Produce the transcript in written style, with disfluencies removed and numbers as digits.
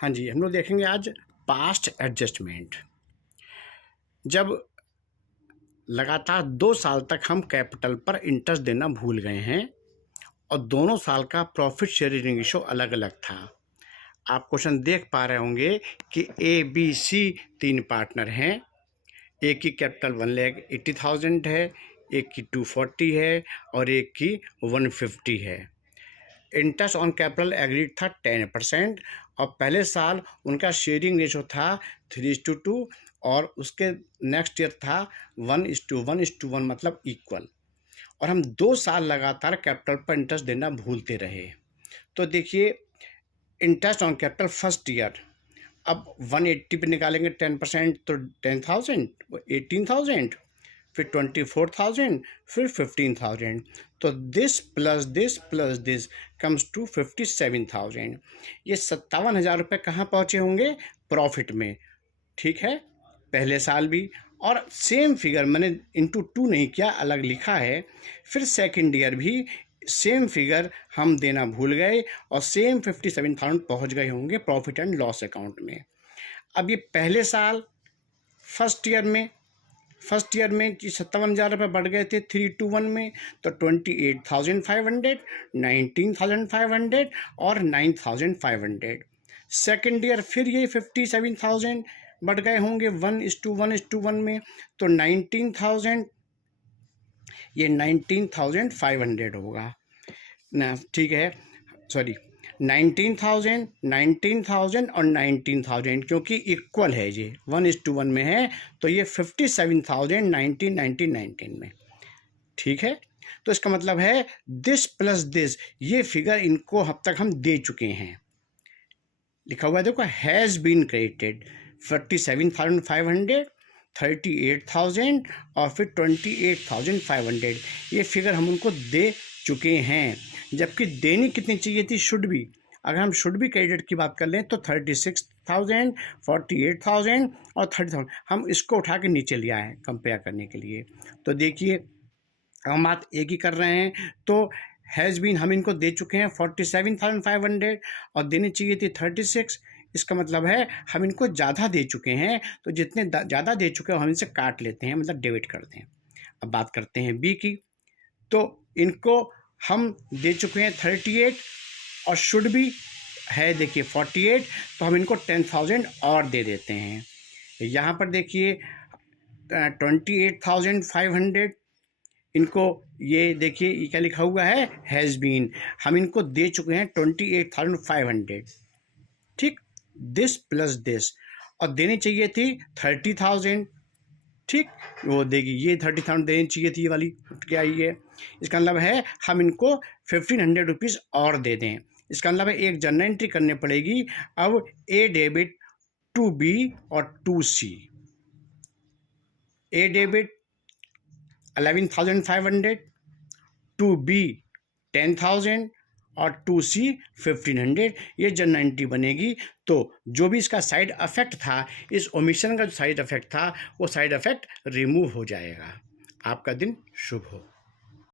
हाँ जी, हम लोग देखेंगे आज पास्ट एडजस्टमेंट। जब लगातार 2 साल तक हम कैपिटल पर इंटरेस्ट देना भूल गए हैं और दोनों साल का प्रॉफिट शेयरिंग रेशियो अलग अलग था। आप क्वेश्चन देख पा रहे होंगे कि ए बी सी 3 पार्टनर हैं। एक की कैपिटल 1,80,000 है, एक की 240 है और एक की 150 है। इंटरेस्ट ऑन कैपिटल एग्रीड था 10% और पहले साल उनका शेयरिंग रेशो था 3:2 और उसके नेक्स्ट ईयर था 1:1 मतलब इक्वल। और हम 2 साल लगातार कैपिटल पर इंटरेस्ट देना भूलते रहे। तो देखिए, interest on capital first year अब 180 पे निकालेंगे 10% तो 10,000, 18,000, फिर 24,000, फिर 15,000। तो this plus this comes to 57,000। ये 57,000 रुपये कहाँ पहुँचे होंगे? प्रॉफिट में। ठीक है, पहले साल भी। और सेम फिगर मैंने इंटू 2 नहीं किया, अलग लिखा है। फिर सेकेंड ईयर भी सेम फिगर हम देना भूल गए और सेम 57,000 पहुँच गए होंगे प्रॉफिट एंड लॉस अकाउंट में। अब ये पहले साल फर्स्ट ईयर में कि 57,000 रुपये बढ़ गए थे 3:1 में, तो 28,500, 19,500 और 9,500। सेकेंड ईयर फिर ये 57,000 बढ़ गए होंगे 1:1 में, तो 19,000, ये 19,500 होगा ना। ठीक है, सॉरी 19,000 और 19,000 क्योंकि इक्वल है, ये 1:1 में है, तो ये 57,000 19 में। ठीक है, तो इसका मतलब है दिस प्लस दिस, ये फिगर इनको अब तक हम दे चुके हैं। लिखा हुआ है देखो, हैज़ बीन क्रेडिटेड 47,500, 38,000 और फिर 28,500। ये फिगर हम उनको दे चुके हैं। जबकि देनी कितनी चाहिए थी? Should be. अगर हम शुड बी क्रेडिट की बात कर लें तो 36,000, 48,000 और 30,000। हम इसको उठा के नीचे लिया है कंपेयर करने के लिए। तो देखिए, हम बात एक ही कर रहे हैं। तो हैज़ बीन हम इनको दे चुके हैं 47,500 और देनी चाहिए थी 36। इसका मतलब है हम इनको ज़्यादा दे चुके हैं, तो जितने ज़्यादा दे चुके हैं हम इनसे काट लेते हैं, मतलब डेबिट करते हैं। अब बात करते हैं बी की। तो इनको हम दे चुके हैं 38 और शुड भी है देखिए 48, तो हम इनको 10,000 और दे देते हैं। यहाँ पर देखिए 28,500, इनको ये देखिए ये क्या लिखा हुआ है? Has been. हम इनको दे चुके हैं 28,500। ठीक, दिस प्लस दिस, और देनी चाहिए थी 30,000। ठीक, वो देगी ये 30,000 देनी चाहिए थी, ये वाली क्या ये। इसका मतलब है हम इनको 1,500 रुपीज़ और दे दें। इसका मतलब है एक जर्नल एंट्री करनी पड़ेगी। अब ए डेबिट टू बी और to C. A debit 11,500, to B 10,000 और टू सी 1,500। ये जर्नल एंट्री बनेगी। तो जो भी इसका साइड इफेक्ट था, इस ओमिशन का जो साइड इफेक्ट था, वो साइड इफेक्ट रिमूव हो जाएगा। आपका दिन शुभ हो।